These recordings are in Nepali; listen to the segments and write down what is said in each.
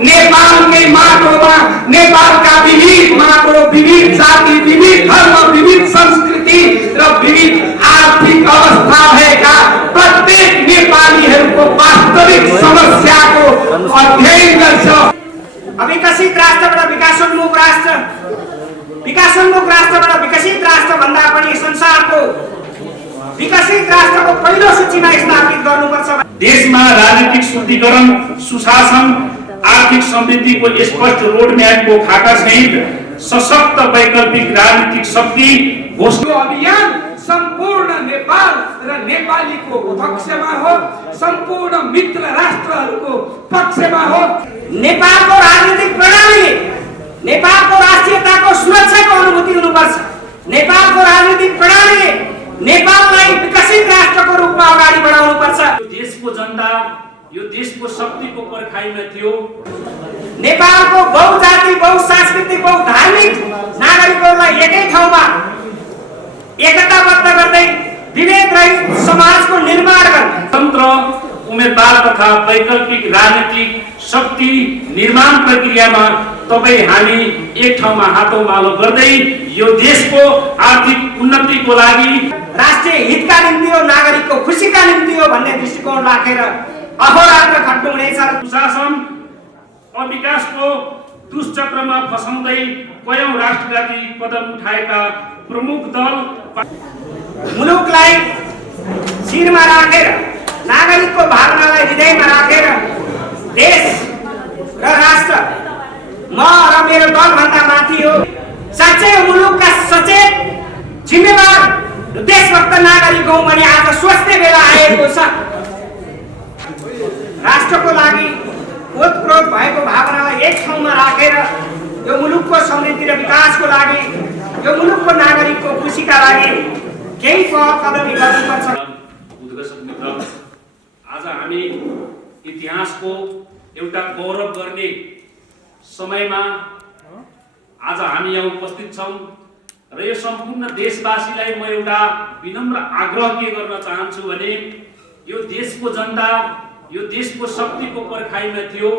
नेपालकै माटोमा नेपालका विविध माटो, विविध जाति, विविध धर्म, विविध संस्कृति र विविध आर्थिक अवस्था भएका प्रत्येक नेपालीहरूको वास्तविक समस्याको अध्ययन गर्छ। विकसित राष्ट्रबाट विकासोन्मुख राष्ट्र, विकासोन्मुख राष्ट्रबाट विकसित राष्ट्र भन्दा पनि संसारको विकसित राष्ट्रको पहिलो सूचीमा स्थापित गर्नुपर्छ। देशमा राजनीतिक शुद्धिकरण, सुशासन, आर्थिक समृद्धिको स्पष्ट रोडम्यापको खाका सहित सशक्त वैकल्पिक राजनीतिक शक्ति घोषणा अभियान सम्पूर्ण नेपाल र नेपालीको पक्षमा हो, सम्पूर्ण मित्र राष्ट्रहरूको पक्षमा हो। नेपालको राजनीतिक प्रणाली नेपालको राष्ट्रियताको सुरक्षाको अनुभूति हुनुपर्छ। नेपालको राजनीतिक प्रणाली नेपाललाई विकसित राष्ट्रको रूपमा अगाडि बढाउनुपर्छ। देशको जनता यो देशको शक्तिको पर्खाइमा थियो। नेपालको बहुजाति, बहुसांस्कृतिक, बहुधार्मिक नागरिकहरूलाई एकै ठाउँमा एकताबद्ध गर्दै विभेद रहित समाजको निर्माण गर्ने स्वतन्त्र उम्मेदवार तथा वैकल्पिक राजनीतिक शक्ति निर्माण प्रक्रियामा तपाईँ हामी एक ठाउँमा हातौमालो गर्दै यो देशको आर्थिक उन्नतिको लागि, राष्ट्रिय हितका निम्ति हो, नागरिकको खुसीका निम्ति हो भन्ने दृष्टिकोण राखेर अहोरात्र खट्नु हुनेछ। सुशासन अविकासको दुष्चक्रमा फसाउँदै कयौं राष्ट्रघाती कदम उठाएका प्रमुख दल मुलुकलाई शिरमा राखेर, नागरिकको भावनालाई हृदयमा राखेर देश र राष्ट्र म र मेरो दलभन्दा माथि हो, साँच्चै मुलुकका सचेत जिम्मेवार देशभक्त नागरिक हौं भने आज सोच्ने बेला आएको छ। राष्ट्रको लागि ओतप्रोत भएको भावनालाई एक ठाउँमा राखेर यो मुलुकको समृद्धि र विकासको लागि, यो मुलुकको नागरिकको खुसीका लागि केही कदम गर्नुपर्छ। आज हामी इतिहासको एउटा गौरव गर्ने समयमा आज हामी यहाँ उपस्थित छौं र यो सम्पूर्ण देशवासीलाई म एउटा विनम्र आग्रह के गर्न चाहन्छु भने यो देशको जनता यो देशको शक्तिको पर्खाइमा थियो।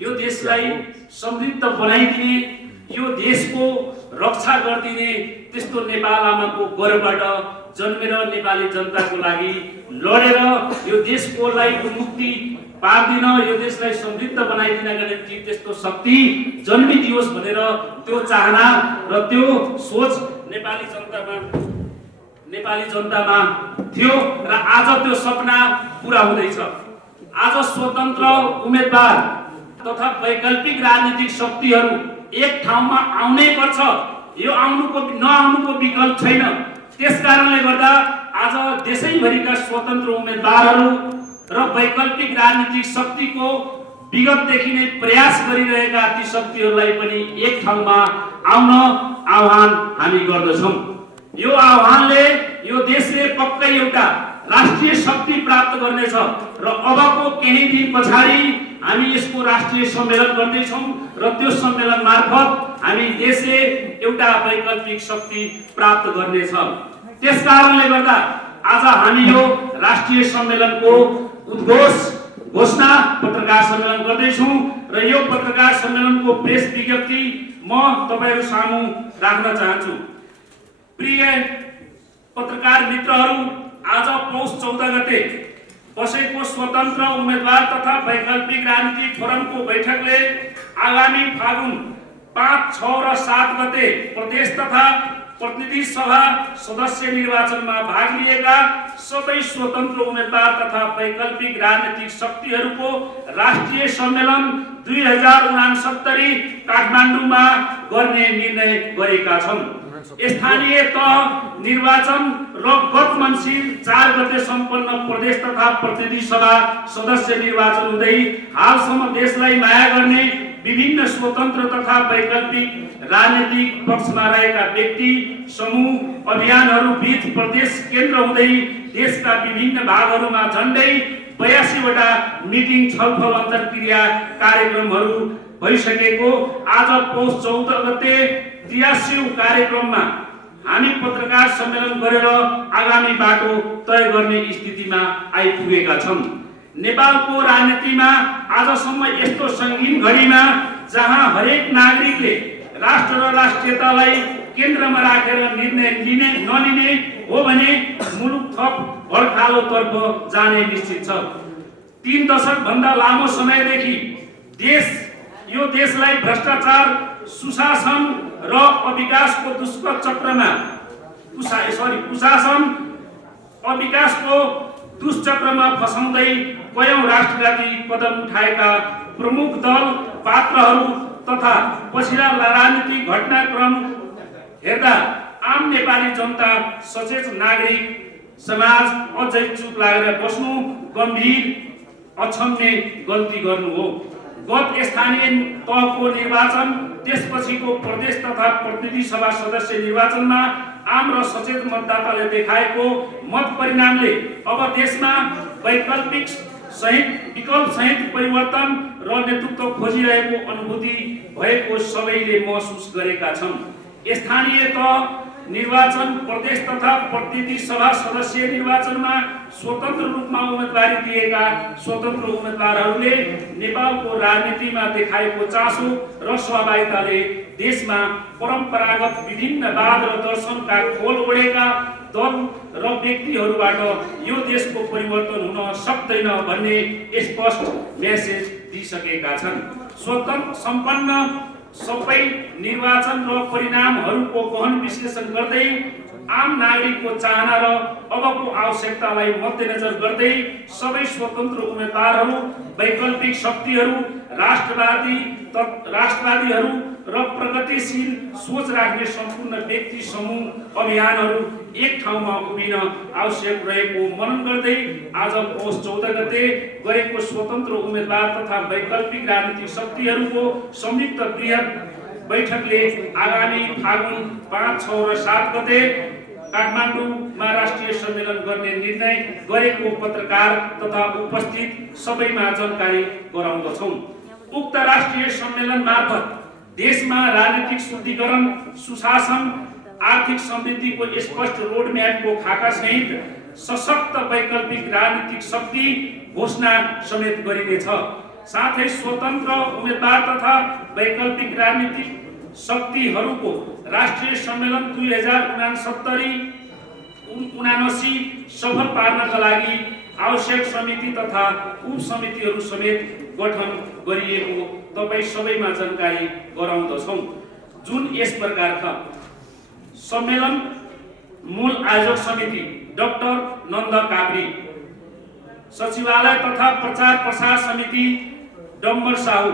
यो देशलाई समृद्ध बनाइदिने, यो देशको रक्षा गरिदिने त्यस्तो नेपाल आमाको गर्भबाट जन्मेर नेपाली जनताको लागि लडेर यो देशकोलाई मुक्ति पार्दिन, यो देशलाई समृद्ध बनाइदिनका निम्ति त्यस्तो शक्ति जन्मिदियोस् भनेर त्यो चाहना र त्यो सोच नेपाली जनतामा थियो र आज त्यो सपना पूरा हुँदैछ। आज स्वतन्त्र उम्मेदवार तथा वैकल्पिक राजनीतिक शक्तिहरू एक ठाउँमा आउनै पर्छ। यो नआउनुको विकल्प छैन। त्यसकारणले गर्दा आज देशैभरिका स्वतन्त्र उम्मेदवारहरू र वैकल्पिक राजनीतिक शक्तिको विगतदेखि नै प्रयास गरिरहेका ती शक्तिहरूलाई पनि एक ठाउँमा आउन आह्वान हामी गर्दछौँ। यो आह्वानले यो देशले पक्कै एउटा राष्ट्रिय शक्ति प्राप्त गर्नेछ र अबको केही दिन पछाडि हामी यसको राष्ट्रिय सम्मेलन गर्दैछौँ र त्यो सम्मेलन मार्फत हामी देशले एउटा वैकल्पिक शक्ति प्राप्त गर्नेछ। त्यसकारणले गर्दा आज हामी यो राष्ट्रिय सम्मेलनको घोषणा पत्रकार सम्मेलन गर्दैछौँ र यो पत्रकार सम्मेलनको प्रेस विज्ञप्ति म तपाईहरु सामु राख्न चाहन्छु। प्रिय पत्रकार मित्रहरू, आज पौष 14 गते बसेको स्वतन्त्र उम्मेदवार तथा वैकल्पिक राजनीतिक फोरमको बैठकले आगामी फागुन 5, 6 र 7 गते प्रदेश तथा प्रतिनिधि सभा सदस्य निर्वाचनमा भाग लिएका सबै स्वतन्त्र उम्मेदवार तथा वैकल्पिक राजनीतिक शक्तिहरूको राष्ट्रिय सम्मेलन 2069 काठमाडौँमा गर्ने निर्णय गरेका छन्। स्थानीय तह निर्वाचन र गत मङ्सिर 4 गते सम्पन्न प्रदेश तथा प्रतिनिधि सभा सदस्य निर्वाचन हुँदै हालसम्म देशलाई माया गर्ने विभिन्न स्वतन्त्र तथा वैकल्पिक राजनीतिक पक्षमा रहेका व्यक्ति समूह अभियानहरू बीच प्रदेश केन्द्र हुँदै देशका विभिन्न भागहरूमा झन्डै 82 वटा मिटिङ, छलफल, अन्तर्क्रिया कार्यक्रमहरू भइसकेको आज पौष 14 गते 83औं कार्यक्रममा हामी पत्रकार सम्मेलन गरेर आगामी बाटो तय गर्ने स्थितिमा आइपुगेका छौं। नेपालको राजनीतिमा आजसम्म यस्तो सङ्गीन घडीमा जहाँ हरेक नागरिकले राष्ट्र र राष्ट्रियतालाई केन्द्रमा राखेर निर्णय नलिने हो भने मुलुक थप भड्कालोतर्फ जाने निश्चित छ। 3 दशक भन्दा लामो समयदेखि यो देशलाई भ्रष्टाचार, सुशासन र अविकासको दुष्कर चक्रमा दुष्चक्रमा फसाउँदै कयौं राष्ट्रघाती कदम उठाएका प्रमुख दल, पात्रहरू तथा पछिल्ला राजनीतिक घटनाक्रम हेर्दा आम नेपाली जनता, सचेत नागरिक समाज अझै चुप लागेर बस्नु गम्भीर अक्षम्य गल्ती गर्नु हो। गत स्थानीय तहको निर्वाचन, त्यसपछिको प्रदेश तथा प्रतिनिधि सभा सदस्य निर्वाचनमा आम र सचेत मतदाताले देखाएको मत परिणामले अब देशमा विकल्प सहित परिवर्तन र नेतृत्व खोजिरहेको अनुभूति भएको सबैले महसुस गरेका छन्। स्थानीय तह निर्वाचन, प्रदेश तथा प्रतिनिधि सभा सदस्य निर्वाचनमा स्वतन्त्र रूपमा उम्मेदवारी दिएका स्वतन्त्र उम्मेदवारहरूले नेपालको राजनीतिमा देखाएको चासो र सहभागिताले देशमा परम्परागत विभिन्न वाद र दर्शनका खोल ओढेका दल र व्यक्तिहरूबाट यो देशको परिवर्तन हुन सक्दैन भन्ने स्पष्ट मेसेज दिइसकेका छन्। स्वतन्त्र सम्पन्न सबै निर्वाचन र परिणामहरूको गहन विश्लेषण गर्दै आम नागरिकको चाहना र अबको आवश्यकतालाई मध्यनजर गर्दै सबै स्वतन्त्र उम्मेदवारहरू, वैकल्पिक शक्तिहरू, राष्ट्रवादीहरू र प्रगतिशील सोच राख्ने सम्पूर्ण व्यक्ति समूह अभियानहरू एक ठाउँमा उभिन आवश्यक रहेको मनन गर्दै आज पौष 14 गते गरेको स्वतन्त्र उम्मेदवार तथा वैकल्पिक राजनीतिक शक्तिहरूको संयुक्त बृहत बैठकले आगामी फागुन 5, 6 र 7 गते काठमाडौँमा राष्ट्रिय सम्मेलन गर्ने निर्णय गरेको पत्रकार तथा उपस्थित सबैमा जानकारी गराउँदछौँ। उक्त राष्ट्रिय सम्मेलन मार्फत देशमा राजनीतिक शुद्धिकरण, सुशासन, आर्थिक समृद्धिको स्पष्ट रोडम्यापको खाका सहित सशक्त वैकल्पिक राजनीतिक शक्ति घोषणा समेत गरिनेछ। साथै स्वतन्त्र उम्मेदवार तथा वैकल्पिक राजनीतिक शक्तिहरूको राष्ट्रिय सम्मेलन 2069 सफल पार्नका लागि आवश्यक समिति तथा उपसमितिहरू समेत गठन गरिएको तपाईँ सबैमा जानकारी गराउँदछौँ, जुन यस प्रकार छ। सम्मेलन मूल आयोजक समिति डाक्टर नन्द काप्री, सचिवालय तथा प्रचार प्रसार समिति डम्बर साहू,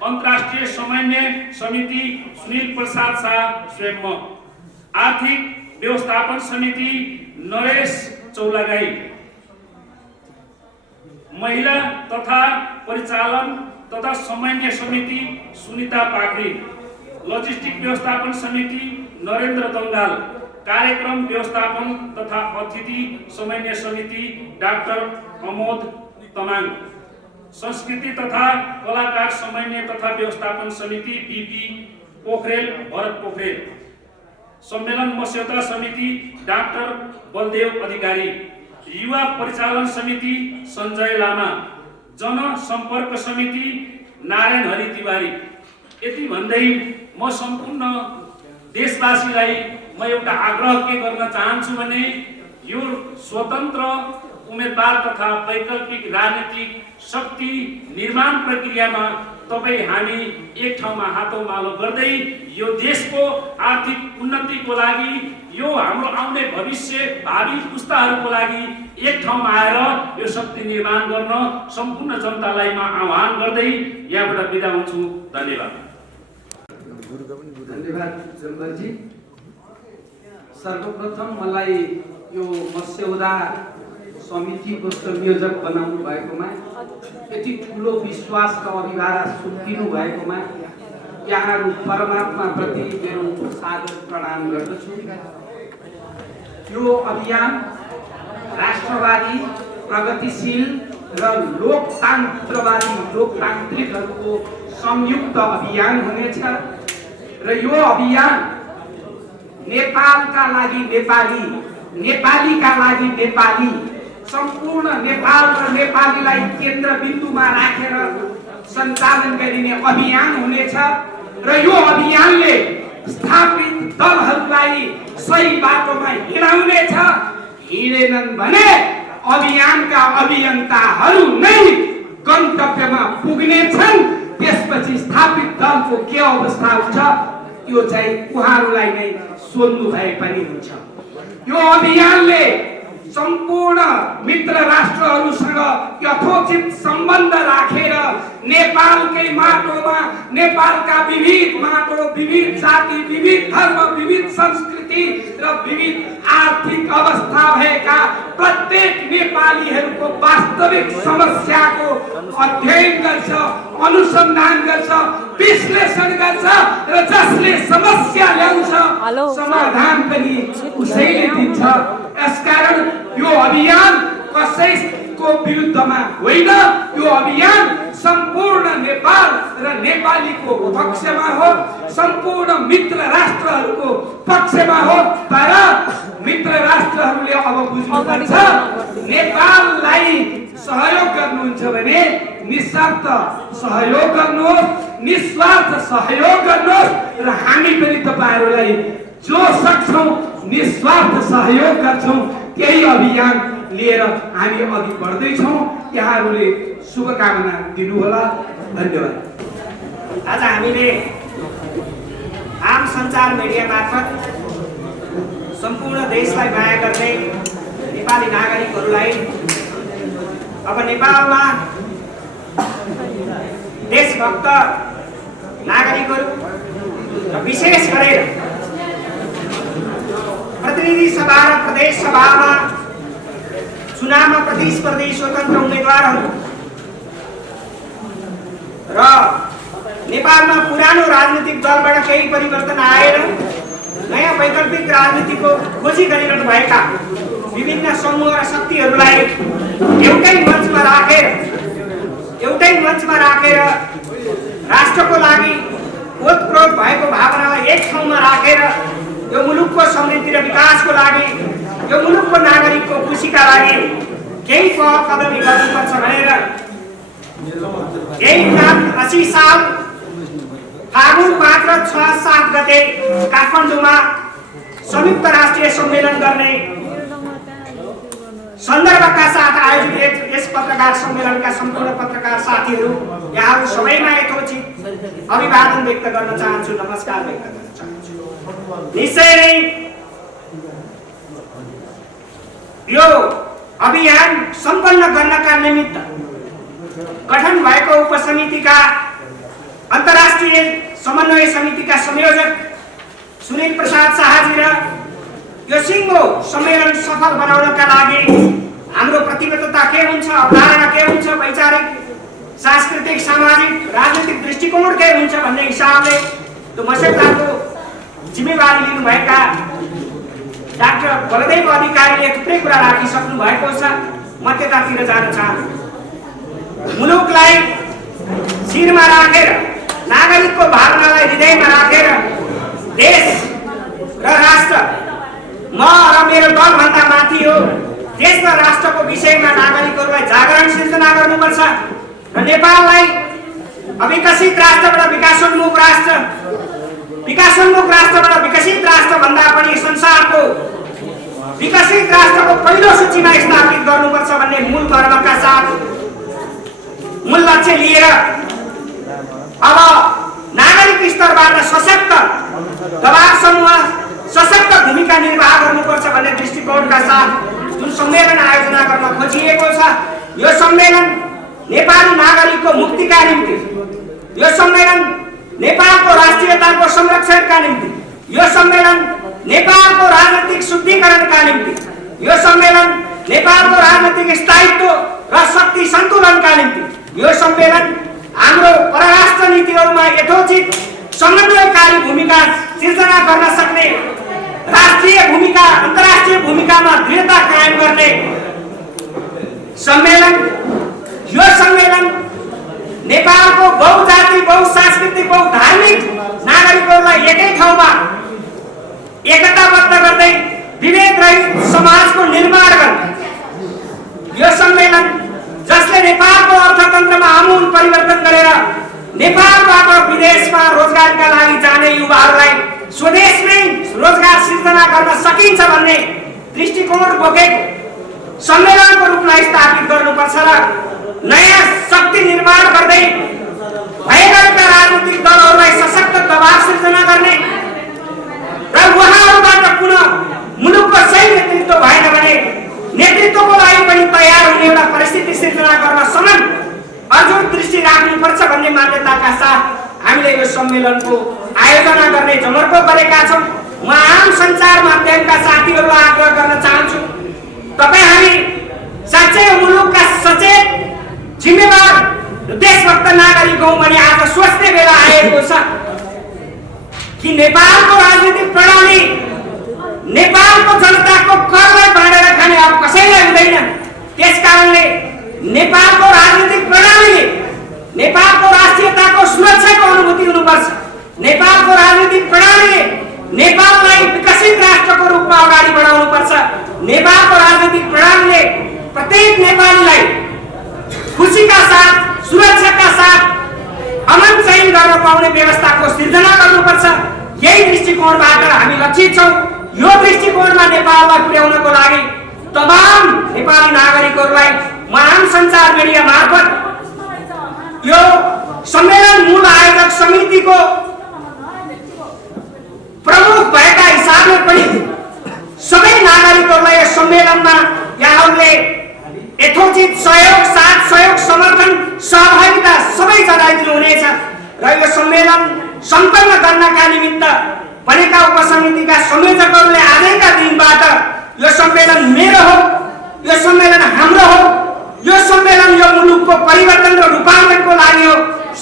अन्तर्राष्ट्रिय समन्वय समिति सुनील प्रसाद शाह स्वयं, आर्थिक व्यवस्थापन समिति नरेश चौलागाई, महिला तथा परिचालन तथा समन्वय समिति सुनिता पाखरी, लजिस्टिक व्यवस्थापन समिति नरेन्द्र दंगाल, कार्यक्रम व्यवस्थापन तथा अतिथि समन्वय समिति डाक्टर अमोद तमाङ, संस्कृति तथा कलाकार समन्वय तथा व्यवस्थापन समिति बीपी पोखरेल भरत पोखरेल, सम्मेलन मस्यौदा समिति डाक्टर बलदेव अधिकारी, युवा परिचालन समिति सञ्जय लामा, जनसम्पर्क समिति नारायण हरि तिवारी। यति भन्दै म सम्पूर्ण देशवासीलाई म एउटा आग्रह के गर्न चाहन्छु भने यो स्वतन्त्र उम्मेदवार तथा वैकल्पिक राजनीतिक शक्ति निर्माण प्रक्रियामा तपाईँ हामी एक ठाउँमा हातौमालो गर्दै यो देशको आर्थिक उन्नतिको लागि, यो हाम्रो आउने भविष्य भावी पुस्ताहरूको लागि एक ठाउँमा आएर यो शक्ति निर्माण गर्न सम्पूर्ण जनतालाई म आह्वान गर्दै यहाँबाट बिदा हुन्छु। धन्यवाद। धन्यवाद जम्बरजी। सर्वप्रथम मलाई यो मस्यौदा समितिको संयोजक बनाउनु भएकोमा, यति ठुलो विश्वासका अभिभारा सुत्किनु भएकोमा यहाँहरू परमात्माप्रति मेरो सादर प्रणाम गर्दछु। यो अभियान राष्ट्रवादी, प्रगतिशील र लोकतान्त्रिकहरूको संयुक्त अभियान हुनेछ र यो अभियान नेपालका लागि नेपाली, नेपालीका लागि नेपाली, सम्पूर्ण नेपाल र नेपालीलाई केन्द्रबिन्दुमा राखेर सञ्चालन गरिने अभियान हुनेछ र यो अभियानले स्थापित दलहरूलाई सही बाटोमा हिँडाउनेछ। हिँडेनन् भने अभियानका अभियन्ताहरू नै गन्तव्यमा पुग्नेछन्। त्यसपछि स्थापित दलको के अवस्था हुन्छ यो चाहिँ उहाँहरूलाई नै सोध्नु भए पनि हुन्छ। यो अभियानले सम्पूर्ण मित्र राष्ट्रहरूसँग यथोचित सम्बन्ध राखेर नेपालकै माटोमा नेपालका विविध माटो, विविध जाति, विविध धर्म, विविध संस्कृति र विविध आर्थिक अवस्था भएका प्रत्येक नेपालीहरूको वास्तविक समस्याको अध्ययन गर्छ, अनुसन्धान गर्छ, विश्लेषण गर्छ र जसले समस्या ल्याउँछ समाधान पनि उसैले दिन्छ। यसकारण यो अभियान कसैको विरुद्धमा होइन, यो अभियान सम्पूर्ण नेपाल र नेपालीको पक्षमा हो, सम्पूर्ण मित्र राष्ट्रहरूको पक्षमा हो। तर मित्र राष्ट्रहरूले अब बुझ्नुपर्छ नेपाललाई सहयोग गर्नुहुन्छ भने निस्वार्थ सहयोग गर्नुहोस्, निस्वार्थ सहयोग गर्नुहोस् र हामी पनि तपाईहरूलाई जो सक्छौं निस्वार्थ सहयोग गर्छौं। त्यही अभियान लिएर हामी अघि बढ्दैछौं। यहाँहरूले शुभकामना दिनुहोला। धन्यवाद। आज हामीले आम सञ्चार मिडिया मार्फत सम्पूर्ण देशलाई माया गर्ने नेपाली नागरिकहरूलाई अब नेपालमा देशभक्त नागरिकहरू र विशेष गरेर प्रतिनिधि सभा र प्रदेश सभामा चुनावमा प्रतिस्पर्धी स्वतन्त्र उम्मेदवारहरू र नेपालमा पुरानो राजनीतिक दलबाट केही परिवर्तन आएर नयाँ वैकल्पिक राजनीतिको खोजी गरिरहनु भएका विभिन्न समूह र शक्तिहरूलाई एउटै मञ्चमा राखेर राष्ट्रको लागि ओतप्रोत भएको भावनालाई एक ठाउँमा राखेर यो मुलुकको समृद्धि र विकासको लागि, यो मुलुकको नागरिकको खुसीका लागि केही पहल कदमी गर्नुपर्छ भनेर यही 80 साल फागुन 5 र 6-7 गते काठमाडौँमा संयुक्त राष्ट्रिय सम्मेलन गर्ने सन्दर्भका साथ आयोजित यस पत्रकार सम्मेलनका सम्पूर्ण पत्रकार साथीहरू यहाँहरू सबैमा यथोचित अभिवादन व्यक्त गर्न चाहन्छु, नमस्कार व्यक्त गर्न चाहन्छु। निश्चय नै यो अभियान सम्पन्न गर्नका निमित्त गठन भएको उपसमितिका अन्तर्राष्ट्रिय समन्वय समितिका संयोजक सुनिल प्रसाद शाहजी र यो सिङ्गो सम्मेलन सफल बनाउनका लागि हाम्रो प्रतिबद्धता के हुन्छ, अवधारणा के हुन्छ, वैचारिक, सांस्कृतिक, सामाजिक, राजनीतिक दृष्टिकोण के हुन्छ भन्ने हिसाबले त्यो मस्यौदाको जिम्मेवारी लिनुभएका डाक्टर बलदेव अधिकारीले थुप्रै कुरा राखिसक्नु भएको छ। म त्यतातिर जान चाहन्छु। मुलुकलाई शिरमा राखेर, नागरिकको भावनालाई हृदयमा राखेर देश र राष्ट्र म र मेरो दलभन्दा माथि हो, देश र राष्ट्रको विषयमा नागरिकहरूलाई जागरण सिर्जना गर्नुपर्छ र नेपाललाई अविकसित राष्ट्रबाट विकासोन्मुख राष्ट्र, विकासोन्मुख राष्ट्रबाट विकसित राष्ट्र भन्दा पनि संसारको विकसित राष्ट्रको पहिलो सूचीमा स्थापित गर्नुपर्छ भन्ने मूल मर्मका साथ, मूल लक्ष्य लिएर अब नागरिक स्तरबाट सशक्त दबाव समूह सशक्त भूमिका निर्वाह गर्नुपर्छ भन्ने दृष्टिकोणका साथ जुन सम्मेलन आयोजना गर्न खोजिएको छ, यो सम्मेलन नेपाली नागरिकको मुक्तिका निम्ति, यो सम्मेलन नेपालको राष्ट्रियताको संरक्षणका निम्ति, यो सम्मेलन नेपालको राजनीतिक शुद्धिकरणका निम्ति, यो सम्मेलन नेपालको राजनीतिक स्थायित्व र शक्ति सन्तुलनका निम्ति, यो सम्मेलन हाम्रो परराष्ट्र नीतिहरूमा यथोचित समन्वयकारी भूमिका सिर्जना गर्न सक्ने, राष्ट्रिय भूमिका अन्तर्राष्ट्रिय भूमिकामा दृढता कायम गर्ने सम्मेलन। यो सम्मेलन नेपालको बहुजाति, बहुसांस्कृतिक, बहुधार्मिक नागरिकहरूलाई एकै ठाउँमा एकताबद्ध गर्दै विभेद रहित समाजको निर्माण गर्ने, यो सम्मेलन जसले नेपालको अर्थतन्त्रमा आमूल परिवर्तन गरेर नेपालबाट विदेशमा रोजगारका लागि जाने युवाहरूलाई स्वदेशमै रोजगार सिर्जना गर्न सकिन्छ भन्ने दृष्टिकोण बोकेको सम्मेलनको रूपलाई स्थापित गर्नुपर्छ र नयाँ शक्ति निर्माण गर्दै भएका राजनीतिक दलहरूलाई सशक्त दबाव सिर्जना गर्ने र उहाँहरूबाट पुनः मुलुकको सही नेतृत्व भएन भने नेतृत्वको लागि पनि तयार हुने एउटा परिस्थिति सिर्जना गर्न सम्म अझ दृष्टि राख्नुपर्छ भन्ने मान्यताका साथ हामीले यो सम्मेलनको आयोजना गर्ने जमर्को गरेका छौँ। म आम सञ्चार माध्यमका साथीहरूलाई आग्रह गर्न चाहन्छु, तपाईँ हामी साँच्चै मुलुकका सचेत जिम्मेवार देशभक्त नागरिक हौँ भने आज सोच्ने बेला आएको छ कि नेपालको राजनीतिक प्रणाली नेपालको जनताको करलाई बाँडेर खाने अब कसैलाई हुँदैन। त्यसकारणले नेपालको राजनीतिक प्रणालीले नेपालको राष्ट्रियताको सुरक्षाको अनुभूति हुनुपर्छ। नेपालको राजनीतिक प्रणालीले नेपाललाई विकसित राष्ट्रको रूपमा अगाडि बढाउनुपर्छ। नेपालको राजनीतिक प्रणालीले प्रत्येक नेपालीलाई खुसीका साथ सुरक्षाका साथ अमन चयन गर्न पाउने व्यवस्थाको सिर्जना गर्नुपर्छ। यही दृष्टिकोणबाट हामी लक्षित छौँ। यो दृष्टिकोणमा नेपाललाई पुर्याउनको लागि तमाम नेपाली नागरिकहरूलाई म आम सञ्चार मिडिया मार्फत यो सम्मेलन मूल आयोजक समितिको प्रमुख भएका हिसाबले पनि सबै नागरिकहरूलाई यस सम्मेलनमा यहाँहरूले यथोचित सहयोग साथ सहयोग समर्थन सहभागिता सबै जनाइदिनु हुनेछ र यो सम्मेलन सम्पन्न गर्नका निमित्त बनेका उपसमितिका संयोजकहरूले आजैका दिनबाट यो सम्मेलन मेरो हो, यो सम्मेलन हाम्रो हो, यो सम्मेलन यो मुलुकको परिवर्तन र रूपान्तरणको लागि हो,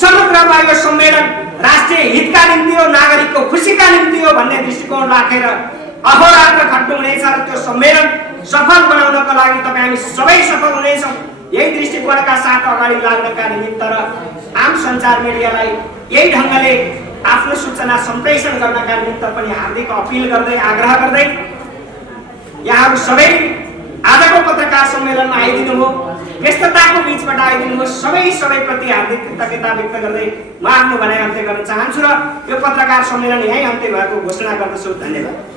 समग्रमा यो सम्मेलन राष्ट्रिय हितका निम्ति हो, नागरिकको खुसीका निम्ति हो भन्ने दृष्टिकोण राखेर अहोरात्र खट्नु हुनेछ र त्यो सम्मेलन सफल बनाउनका लागि तपाईँ हामी सबै सफल हुनेछौँ। यही दृष्टिकोणका साथ अगाडि लाग्नका निमित्त र आम सञ्चार मिडियालाई यही ढङ्गले आफ्नो सूचना सम्प्रेषण गर्नका निमित्त पनि हार्दिक अपिल गर्दै आग्रह गर्दै यहाँहरू सबै आजको पत्रकार सम्मेलनमा आइदिनु हो, व्यस्तताको बीचबाट आइदिनु हो, सबै प्रति हार्दिक कृतज्ञता व्यक्त गर्दै म आफ्नो भनाइ अन्त्य गर्न चाहन्छु र यो पत्रकार सम्मेलन यही अन्त्य भएको घोषणा गर्दछु। धन्यवाद।